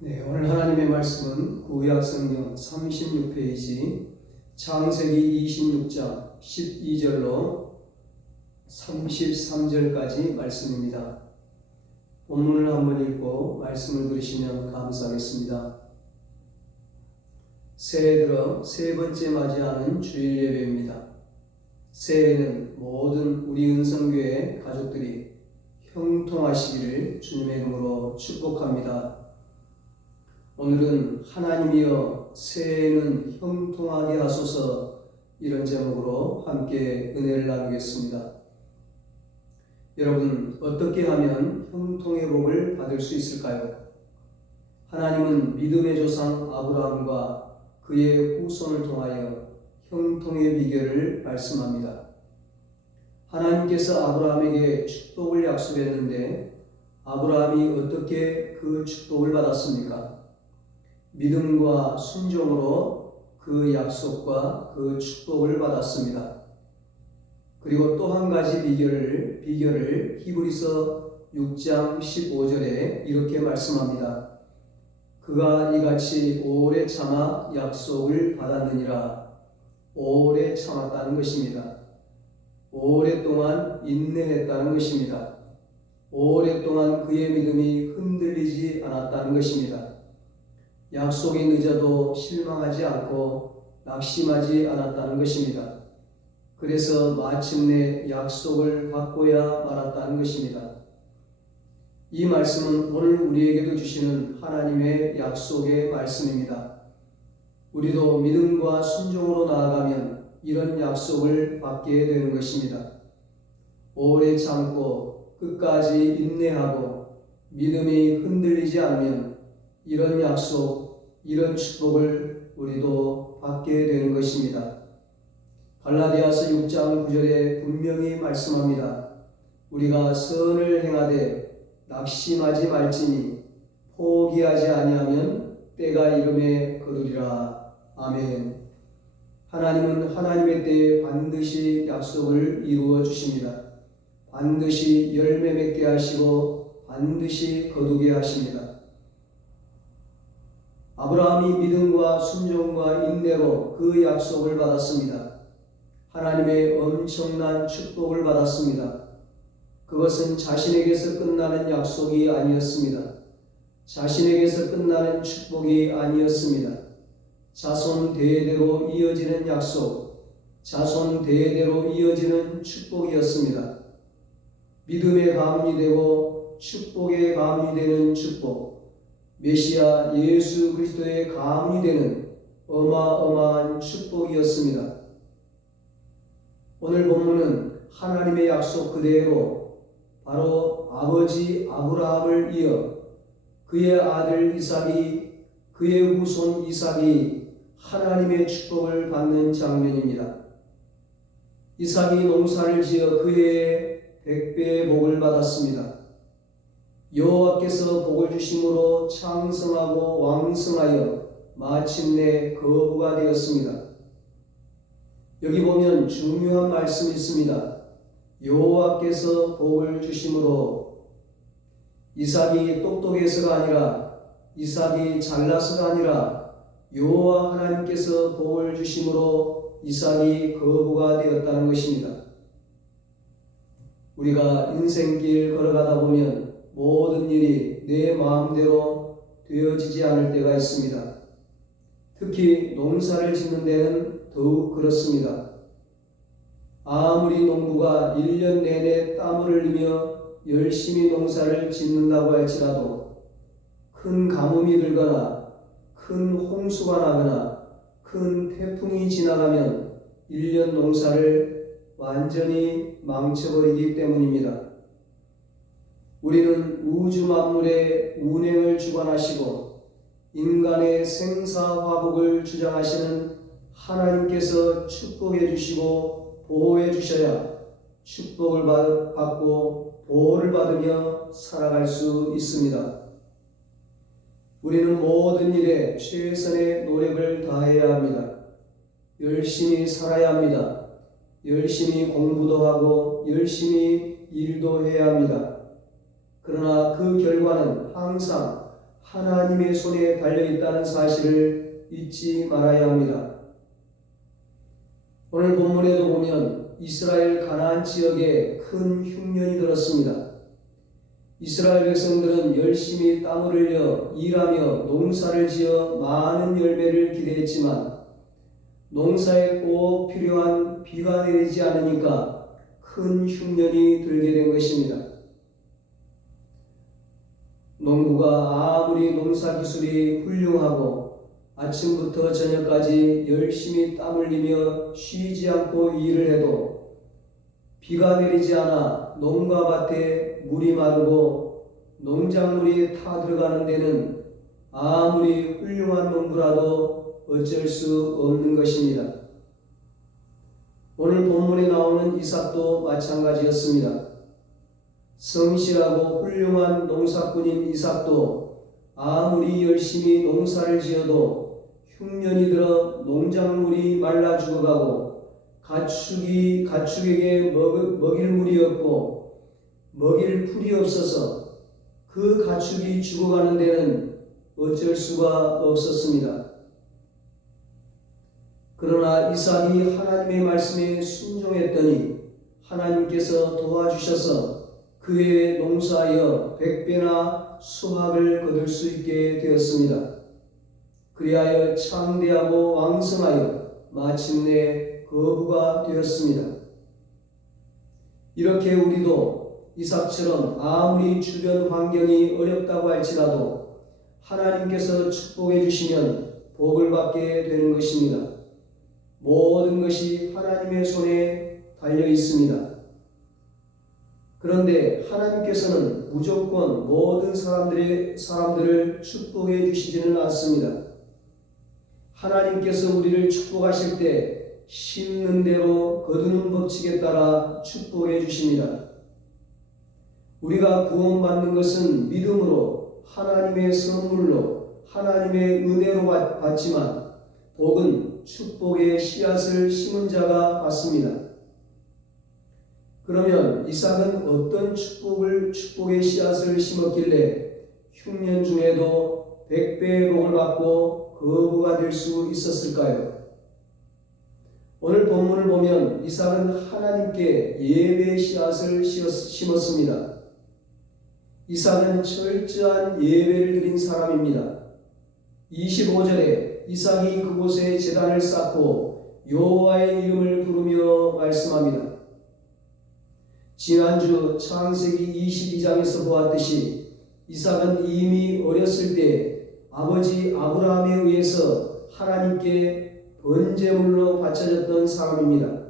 네, 오늘 하나님의 말씀은 구약성경 36페이지 창세기 26장 12절로 33절까지 말씀입니다. 본문을 한번 읽고 말씀을 들으시면 감사하겠습니다. 새해 들어 세 번째 맞이하는 주일 예배입니다. 새해에는 모든 우리 은성교회 가족들이 형통하시기를 주님의 이름으로 축복합니다. 오늘은 하나님이여 새해에는 형통하게 하소서, 이런 제목으로 함께 은혜를 나누겠습니다. 여러분, 어떻게 하면 형통의 복을 받을 수 있을까요? 하나님은 믿음의 조상 아브라함과 그의 후손을 통하여 형통의 비결을 말씀합니다. 하나님께서 아브라함에게 축복을 약속했는데 아브라함이 어떻게 그 축복을 받았습니까? 믿음과 순종으로 그 약속과 그 축복을 받았습니다. 그리고 또 한 가지 비결을 히브리서 6장 15절에 이렇게 말씀합니다. 그가 이같이 오래 참아 약속을 받았느니라. 오래 참았다는 것입니다. 오랫동안 인내했다는 것입니다. 오랫동안 그의 믿음이 흔들리지 않았다는 것입니다. 약속이 늦어도 실망하지 않고 낙심하지 않았다는 것입니다. 그래서 마침내 약속을 받고야 말았다는 것입니다. 이 말씀은 오늘 우리에게도 주시는 하나님의 약속의 말씀입니다. 우리도 믿음과 순종으로 나아가면 이런 약속을 받게 되는 것입니다. 오래 참고 끝까지 인내하고 믿음이 흔들리지 않으면 이런 약속, 이런 축복을 우리도 받게 되는 것입니다. 갈라디아서 6장 9절에 분명히 말씀합니다. 우리가 선을 행하되 낙심하지 말지니 포기하지 아니하면 때가 이름에 거두리라. 아멘. 하나님은 하나님의 때에 반드시 약속을 이루어 주십니다. 반드시 열매 맺게 하시고 반드시 거두게 하십니다. 아브라함이 믿음과 순종과 인내로 그 약속을 받았습니다. 하나님의 엄청난 축복을 받았습니다. 그것은 자신에게서 끝나는 약속이 아니었습니다. 자신에게서 끝나는 축복이 아니었습니다. 자손 대대로 이어지는 약속, 자손 대대로 이어지는 축복이었습니다. 믿음의 가문이 되고 축복의 가문이 되는 축복, 메시아 예수 그리스도의 가문이 되는 어마어마한 축복이었습니다. 오늘 본문은 하나님의 약속 그대로 바로 아버지 아브라함을 이어 그의 아들 이삭이, 그의 후손 이삭이 하나님의 축복을 받는 장면입니다. 이삭이 농사를 지어 그 해에 100배의 복을 받았습니다. 여호와께서 복을 주심으로 창성하고 왕성하여 마침내 거부가 되었습니다. 여기 보면 중요한 말씀이 있습니다. 여호와께서 복을 주심으로, 이삭이 똑똑해서가 아니라, 이삭이 잘나서가 아니라 여호와 하나님께서 복을 주심으로 이삭이 거부가 되었다는 것입니다. 우리가 인생길 걸어가다 보면 모든 일이 내 마음대로 되어지지 않을 때가 있습니다. 특히 농사를 짓는 데는 더욱 그렇습니다. 아무리 농부가 1년 내내 땀을 흘리며 열심히 농사를 짓는다고 할지라도 큰 가뭄이 들거나 큰 홍수가 나거나 큰 태풍이 지나가면 1년 농사를 완전히 망쳐버리기 때문입니다. 우리는 우주 만물의 운행을 주관하시고 인간의 생사화복을 주장하시는 하나님께서 축복해 주시고 보호해 주셔야 축복을 받고 보호를 받으며 살아갈 수 있습니다. 우리는 모든 일에 최선의 노력을 다해야 합니다. 열심히 살아야 합니다. 열심히 공부도 하고 열심히 일도 해야 합니다. 그러나 그 결과는 항상 하나님의 손에 달려있다는 사실을 잊지 말아야 합니다. 오늘 본문에도 보면 이스라엘 가나안 지역에 큰 흉년이 들었습니다. 이스라엘 백성들은 열심히 땀을 흘려 일하며 농사를 지어 많은 열매를 기대했지만 농사에 꼭 필요한 비가 내리지 않으니까 큰 흉년이 들게 된 것입니다. 농부가 아무리 농사 기술이 훌륭하고 아침부터 저녁까지 열심히 땀 흘리며 쉬지 않고 일을 해도 비가 내리지 않아 농가 밭에 물이 마르고 농작물이 타 들어가는 데는 아무리 훌륭한 농부라도 어쩔 수 없는 것입니다. 오늘 본문에 나오는 이삭도 마찬가지였습니다. 성실하고 훌륭한 농사꾼인 이삭도 아무리 열심히 농사를 지어도 흉년이 들어 농작물이 말라 죽어가고 가축에게 먹일 물이 없고 먹일 풀이 없어서 그 가축이 죽어가는 데는 어쩔 수가 없었습니다. 그러나 이삭이 하나님의 말씀에 순종했더니 하나님께서 도와주셔서 그의 농사하여 100배나 수확을 거둘 수 있게 되었습니다. 그리하여 창대하고 왕성하여 마침내 거부가 되었습니다. 이렇게 우리도 이삭처럼 아무리 주변 환경이 어렵다고 할지라도 하나님께서 축복해 주시면 복을 받게 되는 것입니다. 모든 것이 하나님의 손에 달려 있습니다. 그런데 하나님께서는 무조건 모든 사람들을 축복해 주시지는 않습니다. 하나님께서 우리를 축복하실 때 심는 대로 거두는 법칙에 따라 축복해 주십니다. 우리가 구원받는 것은 믿음으로 하나님의 선물로 하나님의 은혜로 받지만 복은 축복의 씨앗을 심은 자가 받습니다. 그러면 이삭은 어떤 축복의 씨앗을 심었길래 흉년 중에도 100배의 복을 받고 거부가 될 수 있었을까요? 오늘 본문을 보면 이삭은 하나님께 예배의 씨앗을 심었습니다. 이삭은 철저한 예배를 드린 사람입니다. 25절에 이삭이 그곳에 제단을 쌓고 여호와의 이름을 부르며 말씀합니다. 지난주 창세기 22장에서 보았듯이 이삭은 이미 어렸을 때 아버지 아브라함에 의해서 하나님께 번제물로 바쳐졌던 사람입니다.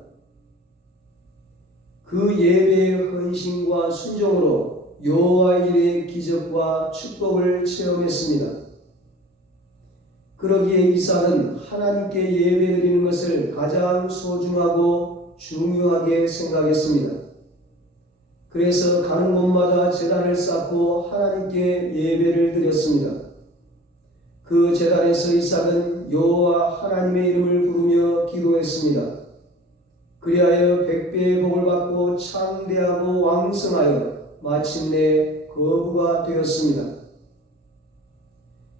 그 예배의 헌신과 순종으로 여호와 일의 기적과 축복을 체험했습니다. 그러기에 이삭은 하나님께 예배드리는 것을 가장 소중하고 중요하게 생각했습니다. 그래서 가는 곳마다 제단을 쌓고 하나님께 예배를 드렸습니다. 그 제단에서 이삭은 여호와 하나님의 이름을 부르며 기도했습니다. 그리하여 100배의 복을 받고 창대하고 왕성하여 마침내 거부가 되었습니다.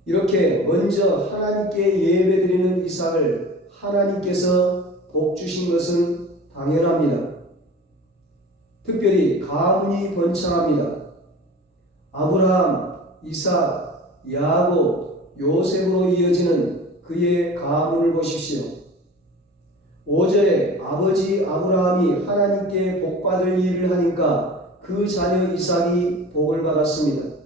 이렇게 먼저 하나님께 예배드리는 이삭을 하나님께서 복 주신 것은 당연합니다. 특별히 가문이 번창합니다. 아브라함, 이삭, 야곱, 요셉으로 이어지는 그의 가문을 보십시오. 5절에 아버지 아브라함이 하나님께 복받을 일을 하니까 그 자녀 이삭이 복을 받았습니다.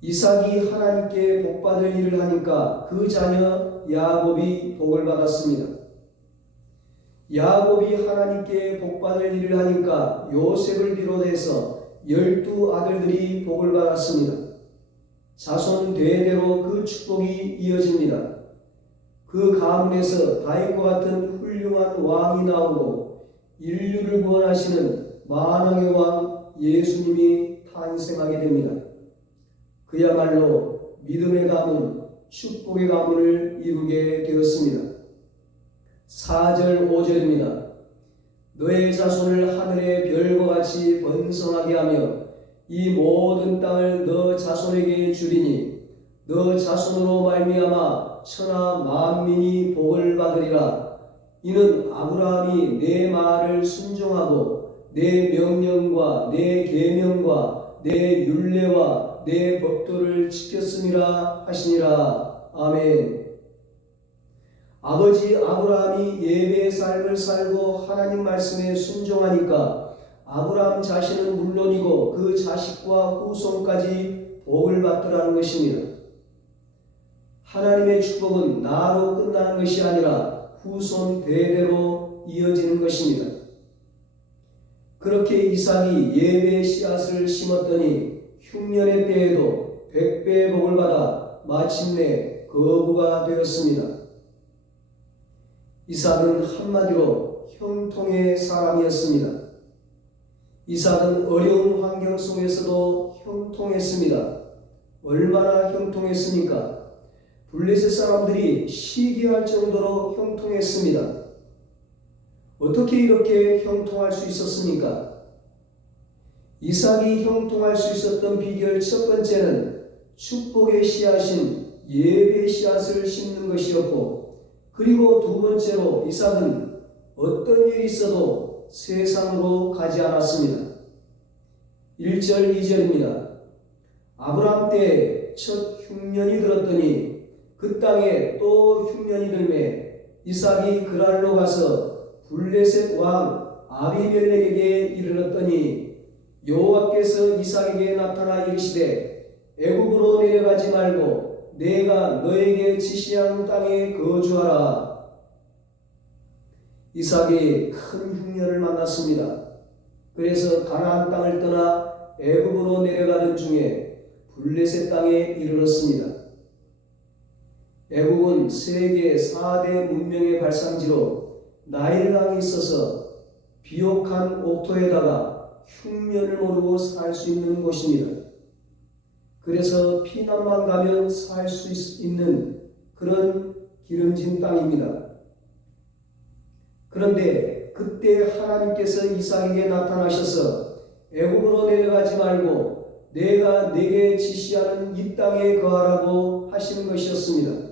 이삭이 하나님께 복받을 일을 하니까 그 자녀 야곱이 복을 받았습니다. 야곱이 하나님께 복받을 일을 하니까 요셉을 비롯해서 12아들들이 복을 받았습니다. 자손 대대로 그 축복이 이어집니다. 그 가문에서 다윗과 같은 훌륭한 왕이 나오고 인류를 구원하시는 만왕의 왕 예수님이 탄생하게 됩니다. 그야말로 믿음의 가문, 축복의 가문을 이루게 되었습니다. 4절 5절입니다. 너의 자손을 하늘의 별과 같이 번성하게 하며 이 모든 땅을 너 자손에게 주리니 너 자손으로 말미암아 천하 만민이 복을 받으리라. 이는 아브라함이 내 말을 순종하고 내 명령과 내 계명과 내 율례와 내 법도를 지켰음이라 하시니라. 아멘. 아버지 아브라함이 예배의 삶을 살고 하나님 말씀에 순종하니까 아브라함 자신은 물론이고 그 자식과 후손까지 복을 받더라는 것입니다. 하나님의 축복은 나로 끝나는 것이 아니라 후손 대대로 이어지는 것입니다. 그렇게 이삭이 예배의 씨앗을 심었더니 흉년의 때에도 100배의 복을 받아 마침내 거부가 되었습니다. 이삭은 한마디로 형통의 사람이었습니다. 이삭은 어려운 환경 속에서도 형통했습니다. 얼마나 형통했습니까? 블레셋 사람들이 시기할 정도로 형통했습니다. 어떻게 이렇게 형통할 수 있었습니까? 이삭이 형통할 수 있었던 비결 첫 번째는 축복의 씨앗인 예배의 씨앗을 심는 것이었고, 그리고 두 번째로 이삭은 어떤 일이 있어도 세상으로 가지 않았습니다. 1절 2절입니다. 아브라함 때 첫 흉년이 들었더니 그 땅에 또 흉년이 들매 이삭이 그랄로 가서 블레셋 왕 아비멜렉에게 이르렀더니 여호와께서 이삭에게 나타나 이르시되 애굽으로 내려가지 말고 내가 너에게 지시하는 땅에 거주하라. 이삭이 큰 흉년을 만났습니다. 그래서 가나안 땅을 떠나 애굽으로 내려가던 중에 블레셋 땅에 이르렀습니다. 애국은 세계 4대 문명의 발상지로 나일강이 있어서 비옥한 옥토에다가 흉년을 모르고 살 수 있는 곳입니다. 그래서 피난만 가면 살 수 있는 그런 기름진 땅입니다. 그런데 그때 하나님께서 이삭에게 나타나셔서 애국으로 내려가지 말고 내가 내게 지시하는 이 땅에 거하라고 하시는 것이었습니다.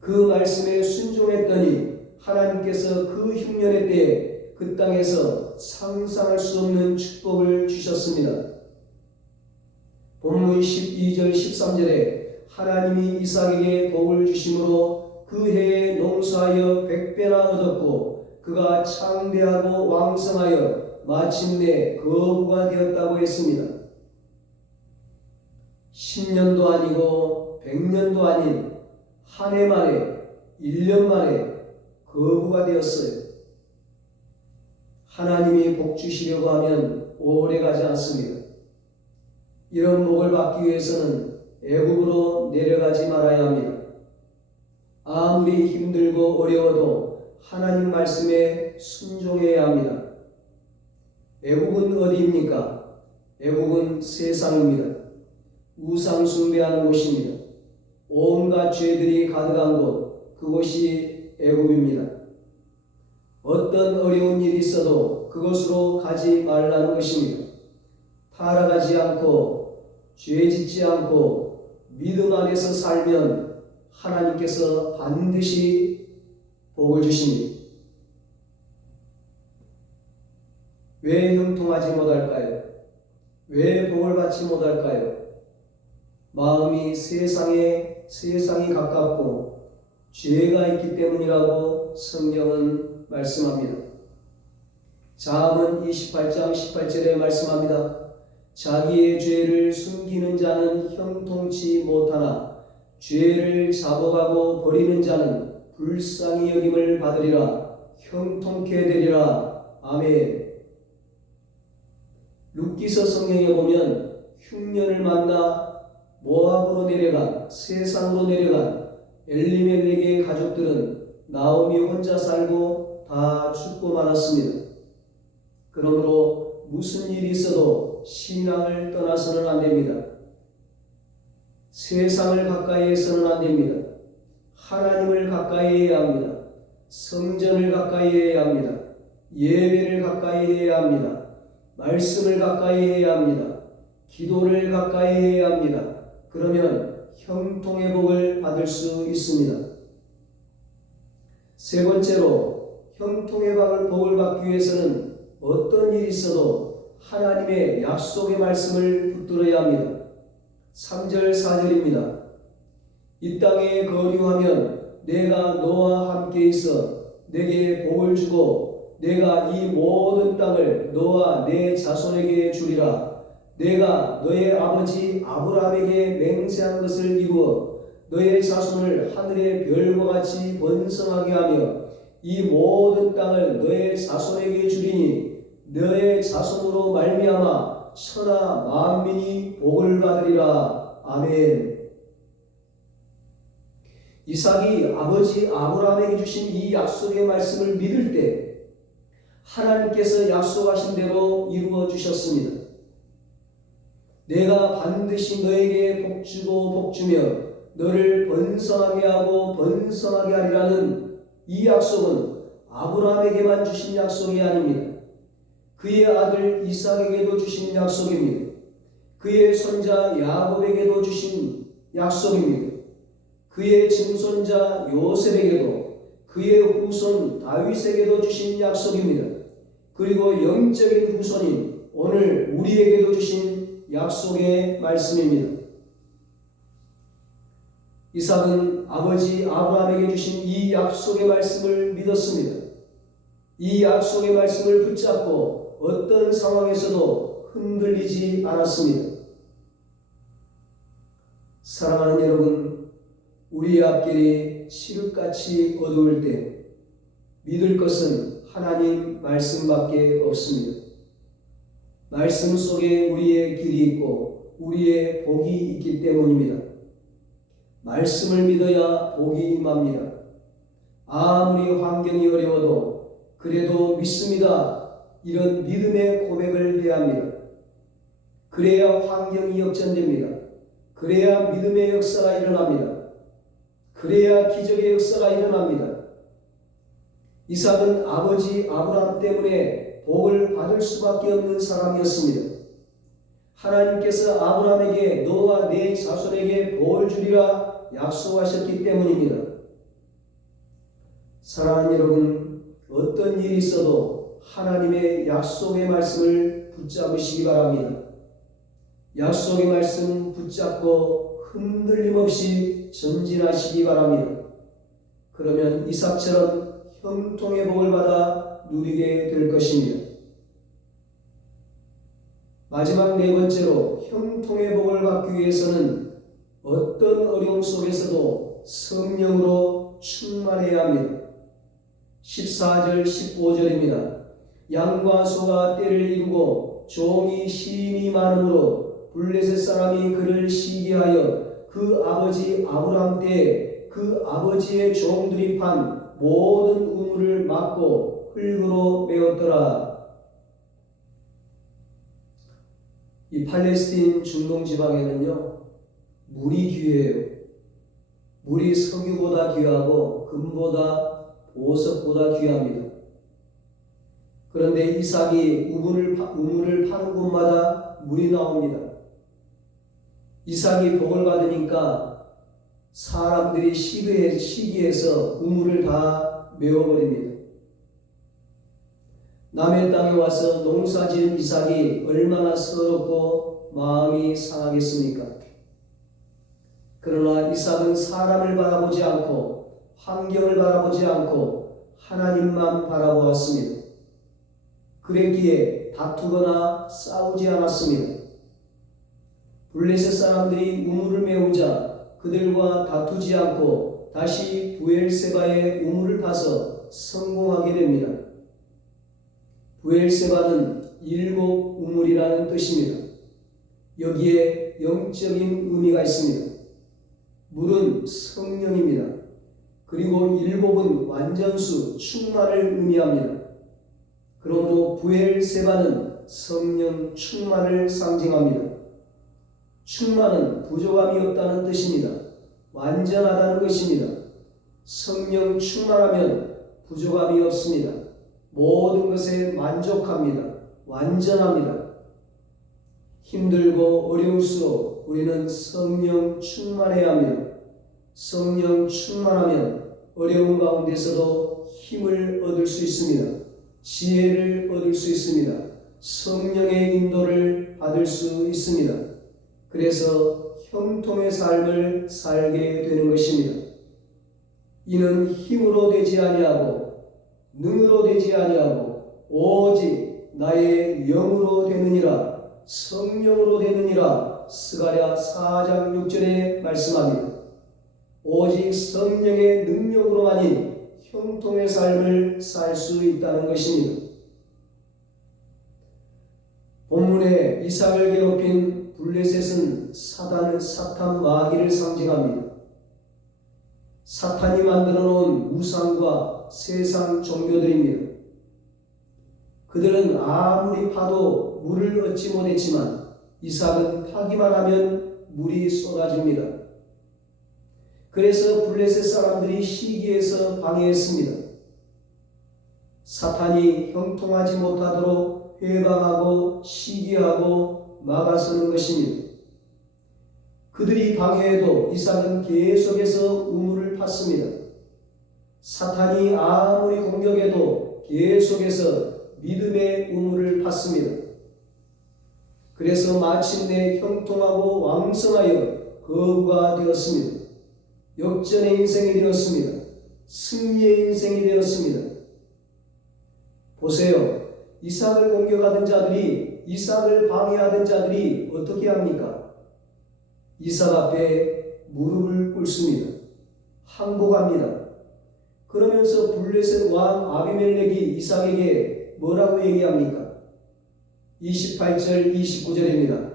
그 말씀에 순종했더니 하나님께서 그 흉년의 때에 그 땅에서 상상할 수 없는 축복을 주셨습니다. 본문 12절 13절에 하나님이 이삭에게 복을 주심으로 그 해에 농사하여 100배나 얻었고 그가 창대하고 왕성하여 마침내 거부가 되었다고 했습니다. 10년도 아니고 100년도 아닌 한 해 만에 1년 만에 거부가 되었어요. 하나님이 복 주시려고 하면 오래 가지 않습니다. 이런 복을 받기 위해서는 애굽으로 내려가지 말아야 합니다. 아무리 힘들고 어려워도 하나님 말씀에 순종해야 합니다. 애굽은 어디입니까? 애굽은 세상입니다. 우상 숭배하는 곳입니다. 온갖 죄들이 가득한 곳, 그곳이 애굽입니다. 어떤 어려운 일이 있어도 그곳으로 가지 말라는 것입니다. 타락하지 않고 죄 짓지 않고 믿음 안에서 살면 하나님께서 반드시 복을 주십니다. 왜 형통하지 못할까요? 왜 복을 받지 못할까요? 마음이 세상이 가깝고 죄가 있기 때문이라고 성경은 말씀합니다. 잠언 28장 18절에 말씀합니다. 자기의 죄를 숨기는 자는 형통치 못하나 죄를 자복하고 버리는 자는 불쌍히 여김을 받으리라. 형통케 되리라. 아멘. 룻기서 성경에 보면 흉년을 만나 모압으로 내려간, 세상으로 내려간 엘리멜렉의 가족들은 나오미 혼자 살고 다 죽고 말았습니다. 그러므로 무슨 일이 있어도 신앙을 떠나서는 안 됩니다. 세상을 가까이 해서는 안 됩니다. 하나님을 가까이 해야 합니다. 성전을 가까이 해야 합니다. 예배를 가까이 해야 합니다. 말씀을 가까이 해야 합니다. 기도를 가까이 해야 합니다. 그러면 형통의 복을 받을 수 있습니다. 세 번째로 형통의 복을 받기 위해서는 어떤 일이 있어도 하나님의 약속의 말씀을 붙들어야 합니다. 3절 4절입니다. 이 땅에 거류하면 내가 너와 함께 있어 내게 복을 주고 내가 이 모든 땅을 너와 내 자손에게 주리라. 내가 너의 아버지 아브라함에게 맹세한 것을 이루어 너의 자손을 하늘의 별과 같이 번성하게 하며 이 모든 땅을 너의 자손에게 주리니 너의 자손으로 말미암아 천하 만민이 복을 받으리라. 아멘. 이삭이 아버지 아브라함에게 주신 이 약속의 말씀을 믿을 때 하나님께서 약속하신 대로 이루어 주셨습니다. 내가 반드시 너에게 복주고 복주며 너를 번성하게 하고 번성하게 하리라는 이 약속은 아브라함에게만 주신 약속이 아닙니다. 그의 아들 이삭에게도 주신 약속입니다. 그의 손자 야곱에게도 주신 약속입니다. 그의 증손자 요셉에게도 그의 후손 다윗에게도 주신 약속입니다. 그리고 영적인 후손인 오늘 우리에게도 주신 약속의 말씀입니다. 이삭은 아버지 아브라함에게 주신 이 약속의 말씀을 믿었습니다. 이 약속의 말씀을 붙잡고 어떤 상황에서도 흔들리지 않았습니다. 사랑하는 여러분, 우리의 앞길이 칠흑같이 어두울 때 믿을 것은 하나님 말씀밖에 없습니다. 말씀 속에 우리의 길이 있고 우리의 복이 있기 때문입니다. 말씀을 믿어야 복이 임합니다. 아무리 환경이 어려워도 그래도 믿습니다. 이런 믿음의 고백을 해야 합니다. 그래야 환경이 역전됩니다. 그래야 믿음의 역사가 일어납니다. 그래야 기적의 역사가 일어납니다. 이삭은 아버지 아브라함 때문에 복을 받을 수밖에 없는 사람이었습니다. 하나님께서 아브라함에게 너와 네 자손에게 복을 주리라 약속하셨기 때문입니다. 사랑하는 여러분, 어떤 일이 있어도 하나님의 약속의 말씀을 붙잡으시기 바랍니다. 약속의 말씀 붙잡고 흔들림 없이 전진하시기 바랍니다. 그러면 이삭처럼 형통의 복을 받아 누리게 될 것입니다. 마지막 네 번째로 형통의 복을 받기 위해서는 어떤 어려움 속에서도 성령으로 충만해야 합니다. 14절 15절입니다. 양과 소가 떼를 이루고 종이 심히 많으므로 블레셋 사람이 그를 시기하여 그 아버지 아브라함 때에 그 아버지의 종들이 판 모든 우물을 막고 흙으로 메웠더라. 이 팔레스틴 중동 지방에는요, 물이 귀해요. 물이 석유보다 귀하고 금보다 보석보다 귀합니다. 그런데 이삭이 우물을 파는 곳마다 물이 나옵니다. 이삭이 복을 받으니까 사람들이 시기해서 우물을 다 메워버립니다. 남의 땅에 와서 농사지은 이삭이 얼마나 서럽고 마음이 상하겠습니까? 그러나 이삭은 사람을 바라보지 않고 환경을 바라보지 않고 하나님만 바라보았습니다. 그랬기에 다투거나 싸우지 않았습니다. 블레셋 사람들이 우물을 메우자 그들과 다투지 않고 다시 부엘세바의 우물을 파서 성공하게 됩니다. 부엘세바는 일곱 우물이라는 뜻입니다. 여기에 영적인 의미가 있습니다. 물은 성령입니다. 그리고 일곱은 완전수, 충만을 의미합니다. 그러므로 부엘세바는 성령 충만을 상징합니다. 충만은 부족함이 없다는 뜻입니다. 완전하다는 것입니다. 성령 충만하면 부족함이 없습니다. 모든 것에 만족합니다. 완전합니다. 힘들고 어려울수록 우리는 성령 충만해야 합니다. 성령 충만하면 어려운 가운데서도 힘을 얻을 수 있습니다. 지혜를 얻을 수 있습니다. 성령의 인도를 받을 수 있습니다. 그래서 형통의 삶을 살게 되는 것입니다. 이는 힘으로 되지 아니하고 능으로 되지 아니하고 오직 나의 영으로 되느니라, 성령으로 되느니라. 스가랴 4장 6절에 말씀합니다. 오직 성령의 능력으로만이 형통의 삶을 살 수 있다는 것입니다. 본문에 이삭을 괴롭힌 블레셋은 사탄 마귀를 상징합니다. 사탄이 만들어 놓은 우상과 세상 종교들입니다. 그들은 아무리 파도 물을 얻지 못했지만 이삭은 파기만 하면 물이 쏟아집니다. 그래서 블레셋 사람들이 시기해서 방해했습니다. 사탄이 형통하지 못하도록 회방하고 시기하고 막아서는 것입니다. 그들이 방해해도 이삭은 계속해서 우물을 팠습니다. 사탄이 아무리 공격해도 계속해서 믿음의 우물을 팠습니다. 그래서 마침내 형통하고 왕성하여 거부가 되었습니다. 역전의 인생이 되었습니다. 승리의 인생이 되었습니다. 보세요. 이삭을 공격하던 자들이, 이삭을 방해하던 자들이 어떻게 합니까? 이삭 앞에 무릎을 꿇습니다. 항복합니다. 그러면서 블레셋 왕 아비멜렉이 이삭에게 뭐라고 얘기합니까? 28절 29절입니다.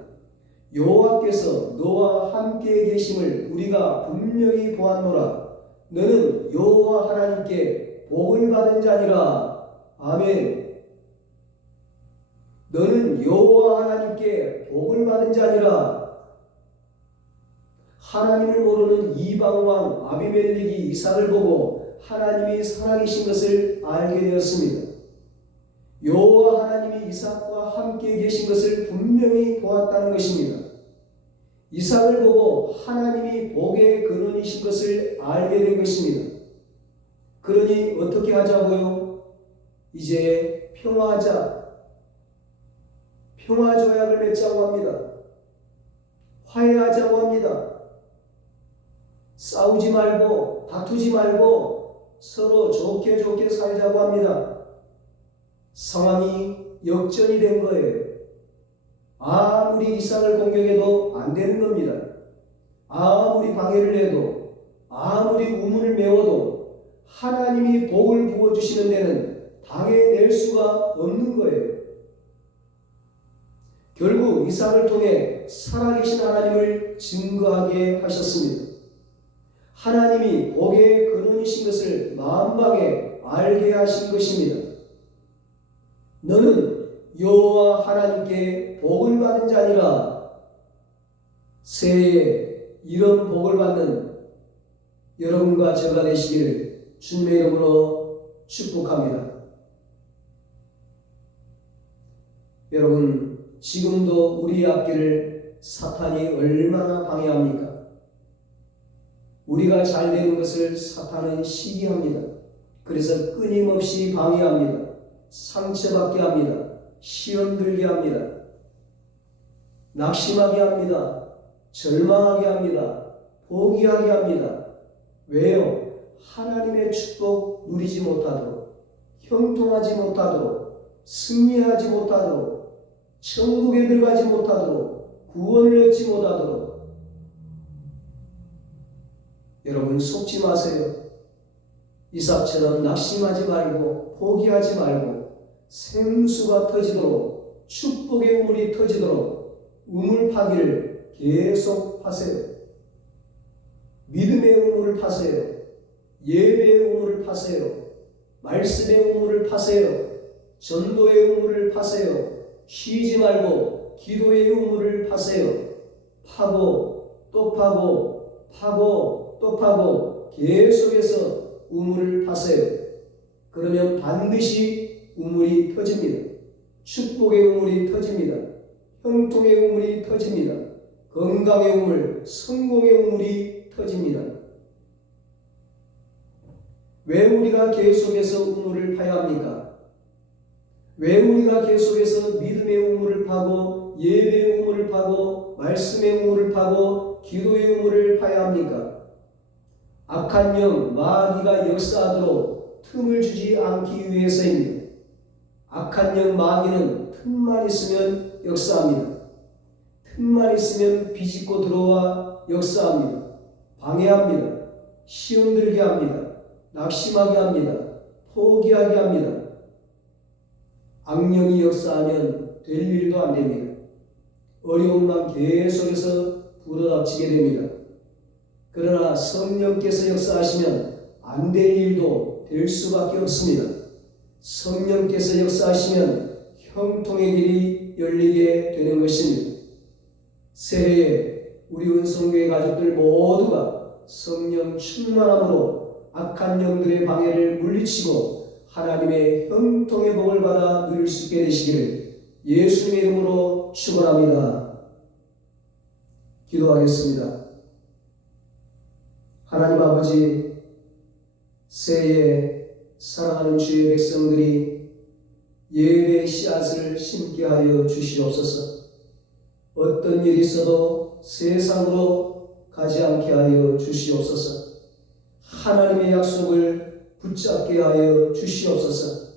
여호와께서 너와 함께 계심을 우리가 분명히 보았노라. 너는 여호와 하나님께 복을 받은 자니라. 아멘. 너는 여호와 하나님께 복을 받은 자니라. 하나님을 모르는 이방왕 아비멜렉이 이삭을 보고 하나님이 살아계신 것을 알게 되었습니다. 여호와 하나님이 이삭과 함께 계신 것을 분명히 보았다는 것입니다. 이삭을 보고 하나님이 복의 근원이신 것을 알게 된 것입니다. 그러니 어떻게 하자고요? 이제 평화하자. 평화조약을 맺자고 합니다. 화해하자고 합니다. 싸우지 말고 다투지 말고 서로 좋게 살자고 합니다. 상황이 역전이 된 거예요. 아무리 이삭을 공격해도 안 되는 겁니다. 아무리 방해를 해도, 아무리 우물을 메워도 하나님이 복을 부어주시는 데는 당해낼 수가 없는 거예요. 결국 이삭을 통해 살아계신 하나님을 증거하게 하셨습니다. 하나님이 복의 근원이신 것을 만방에 알게 하신 것입니다. 너는 여호와 하나님께 복을 받은 자니라. 새해에 이런 복을 받는 여러분과 제가 되시길 주님의 이름으로 축복합니다. 여러분, 지금도 우리 앞길을 사탄이 얼마나 방해합니까? 우리가 잘 되는 것을 사탄은 시기합니다. 그래서 끊임없이 방해합니다. 상처받게 합니다. 시험 들게 합니다. 낙심하게 합니다. 절망하게 합니다. 포기하게 합니다. 왜요? 하나님의 축복 누리지 못하도록, 형통하지 못하도록, 승리하지 못하도록, 천국에 들어가지 못하도록, 구원을 얻지 못하도록. 여러분, 속지 마세요. 이삭처럼 낙심하지 말고 포기하지 말고 생수가 터지도록, 축복의 우물이 터지도록 우물 파기를 계속 하세요. 믿음의 우물을 파세요. 예배의 우물을 파세요. 말씀의 우물을 파세요. 전도의 우물을 파세요. 쉬지 말고 기도의 우물을 파세요. 파고 또 파고, 파고 또 파고, 계속해서 우물을 파세요. 그러면 반드시 우물이 터집니다. 축복의 우물이 터집니다. 형통의 우물이 터집니다. 건강의 우물, 성공의 우물이 터집니다. 왜 우리가 계속해서 우물을 파야 합니까? 왜 우리가 계속해서 믿음의 우물을 파고 예배의 우물을 파고 말씀의 우물을 파고 기도의 우물을 파야 합니까? 악한 영 마귀가 역사하도록 틈을 주지 않기 위해서입니다. 악한 영 마귀는 틈만 있으면 역사합니다. 틈만 있으면 비집고 들어와 역사합니다. 방해합니다. 시험 들게 합니다. 낙심하게 합니다. 포기하게 합니다. 악령이 역사하면 될 일도 안 됩니다. 어려움만 계속해서 불어닥치게 됩니다. 그러나 성령께서 역사하시면 안 될 일도 될 수밖에 없습니다. 성령께서 역사하시면 형통의 길이 열리게 되는 것입니다. 새해에 우리 은성교회 가족들 모두가 성령 충만함으로 악한 영들의 방해를 물리치고 하나님의 형통의 복을 받아 누릴 수 있게 되시기를 예수님의 이름으로 축원합니다. 기도하겠습니다. 하나님 아버지, 새해에 사랑하는 주의 백성들이 예배의 씨앗을 심게 하여 주시옵소서. 어떤 일이 있어도 세상으로 가지 않게 하여 주시옵소서. 하나님의 약속을 붙잡게 하여 주시옵소서.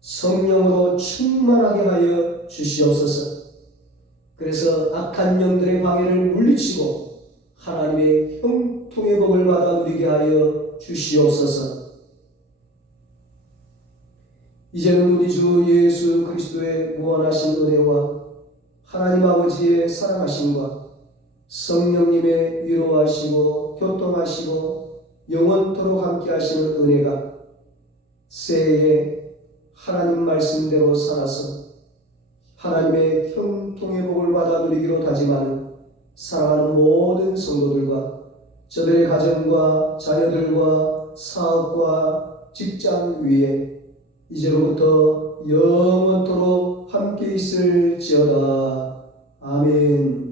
성령으로 충만하게 하여 주시옵소서. 그래서 악한 영들의 방해를 물리치고 하나님의 형통의 복을 받아 누리게 하여 주시옵소서. 이제는 우리 주 예수 그리스도의 무한하신 은혜와 하나님 아버지의 사랑하심과 성령님의 위로하시고 교통하시고 영원토록 함께 하시는 은혜가 새해에 하나님 말씀대로 살아서 하나님의 형통의 복을 받아 누리기로 다짐하는 사랑하는 모든 성도들과 저들의 가정과 자녀들과 사업과 직장 위에 이제로부터 영원토록 함께 있을지어다. 아멘.